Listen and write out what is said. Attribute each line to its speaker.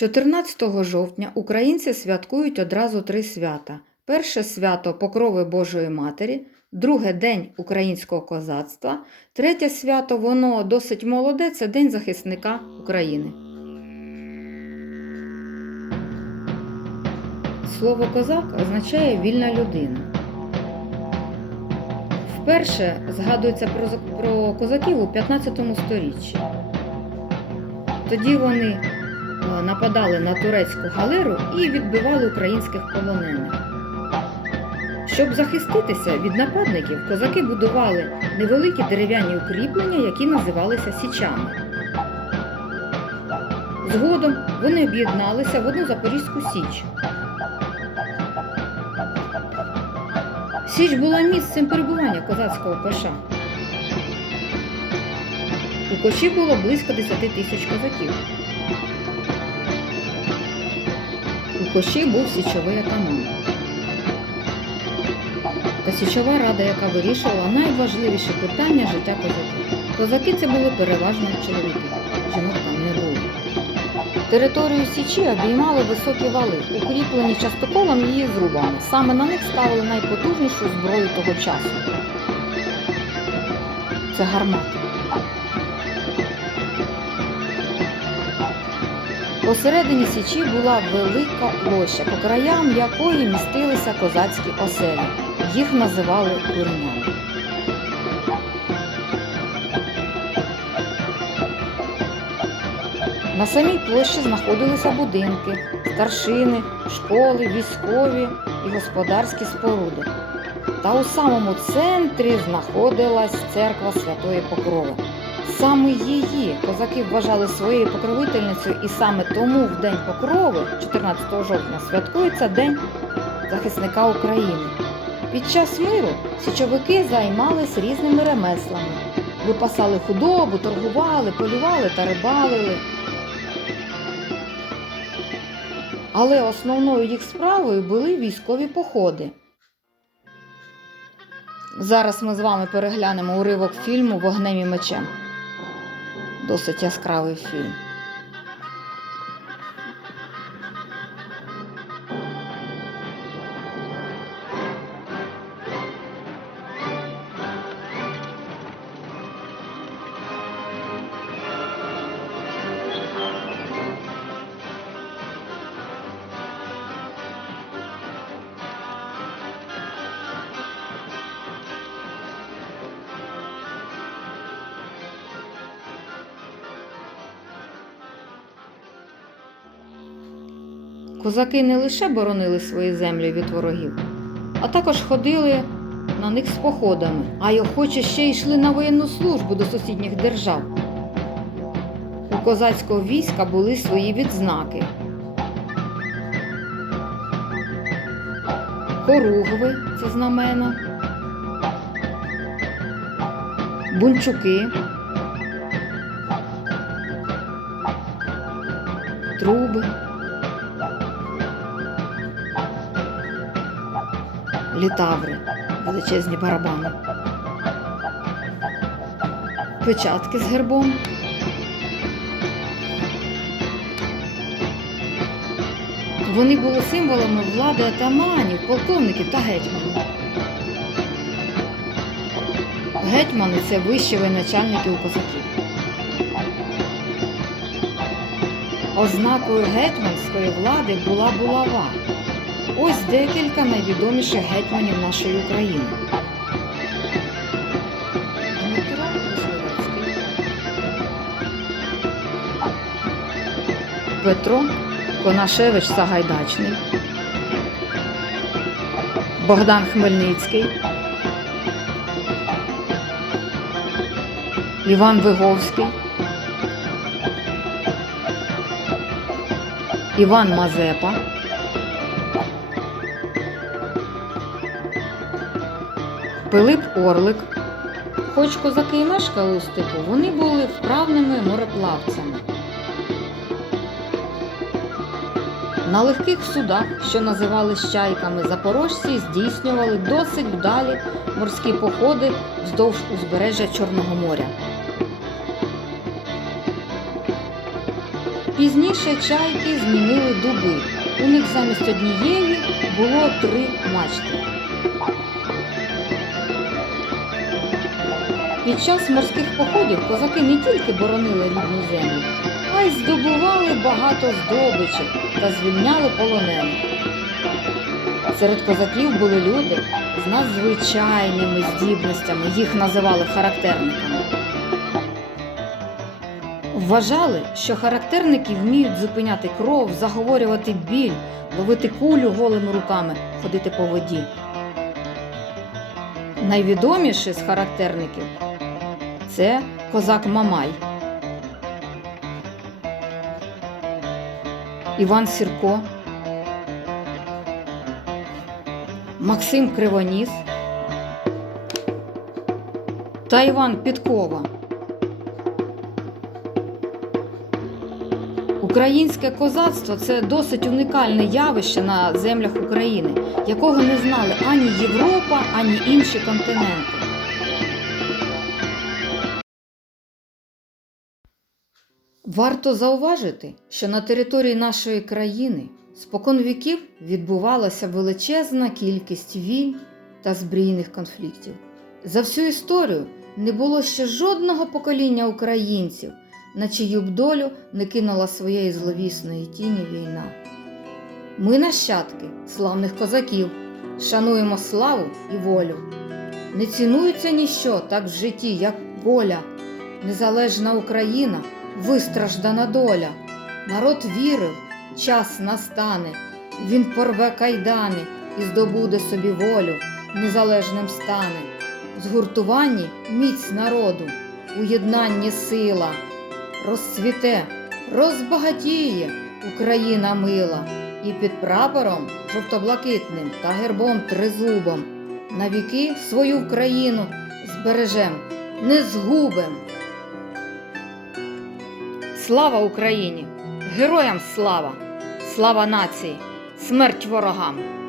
Speaker 1: 14 жовтня українці святкують одразу три свята. Перше свято Покрови Божої Матері, друге День українського козацтва, третє свято, воно досить молоде, це День захисника України. Слово козак означає вільна людина. Вперше згадується про, зак- про козаків у 15 сторіччі. Тоді вони нападали на турецьку галеру і відбивали українських полонених. Щоб захиститися від нападників, козаки будували невеликі дерев'яні укріплення, які називалися січами. Згодом вони об'єдналися в одну Запорізьку Січ. Січ була місцем перебування козацького коша. У коші було близько 10 тисяч козаків. Коші був січовий атаман. Та січова рада, яка вирішувала найважливіші питання життя козаків. Козаки це були переважно чоловіки, жінок там не було. Територію Січі обіймали високі вали, укріплені частоколом її зрубами. Саме на них ставили найпотужнішу зброю того часу. Це гармати. Посередині Січі була велика площа, по краям якої містилися козацькі оселі. Їх називали курнями. На самій площі знаходилися будинки, старшини, школи, військові і господарські споруди. Та у самому центрі знаходилась церква Святої Покрови. Саме її козаки вважали своєю покровительницею, і саме тому в День Покрови, 14 жовтня, святкується День захисника України. Під час миру січовики займались різними ремеслами. Випасали худобу, торгували, полювали та рибалили. Але основною їх справою були військові походи. Зараз ми з вами переглянемо уривок фільму Вогнем і мечем. Досить яскравий фільм. Козаки не лише боронили свої землі від ворогів, а також ходили на них з походами, а й охоче ще йшли на воєнну службу до сусідніх держав. У козацького війська були свої відзнаки. Хоругви це знамена, бунчуки, труби. Літаври, величезні барабани, печатки з гербом. Вони були символами влади атаманів, полковників та гетьманів. Гетьмани це вищі воєначальники у козаків. Ознакою гетьманської влади була булава. Ось декілька найвідоміших гетьманів нашої України. Дмитро Кисловецький, Петро Конашевич Сагайдачний, Богдан Хмельницький, Іван Виговський, Іван Мазепа. Пилип Орлик. Хоч козаки і мешкали у степу, вони були вправними мореплавцями. На легких судах, що називали щайками, запорожці здійснювали досить вдалі морські походи вздовж узбережжя Чорного моря. Пізніше чайки змінили дуби. У них замість однієї було три мачти. Під час морських походів козаки не тільки боронили рідну землю, а й здобували багато здобичі та звільняли полонених. Серед козаків були люди з надзвичайними здібностями, їх називали характерниками. Вважали, що характерники вміють зупиняти кров, заговорювати біль, ловити кулю голими руками, ходити по воді. Найвідоміший з характерників це козак Мамай. Іван Сірко, Максим Кривоніс та Іван Підкова. Українське козацтво це досить унікальне явище на землях України, якого не знали ані Європа, ані інші континенти. Варто зауважити, що на території нашої країни спокон віків відбувалася величезна кількість війн та збрійних конфліктів. За всю історію не було ще жодного покоління українців, на чию б долю не кинула своєї зловісної тіні війна. Ми нащадки славних козаків, шануємо славу і волю. Не цінується ніщо так в житті, як воля, незалежна Україна, вистраждана доля. Народ вірив, час настане, він порве кайдани і здобуде собі волю, незалежним стане. Згуртуванні міць народу, у єднанні сила, розцвіте, розбагатіє Україна мила, і під прапором жовто-блакитним та гербом тризубом навіки свою Україну збережем, не згубим. Слава Україні! Героям слава! Слава нації! Смерть ворогам!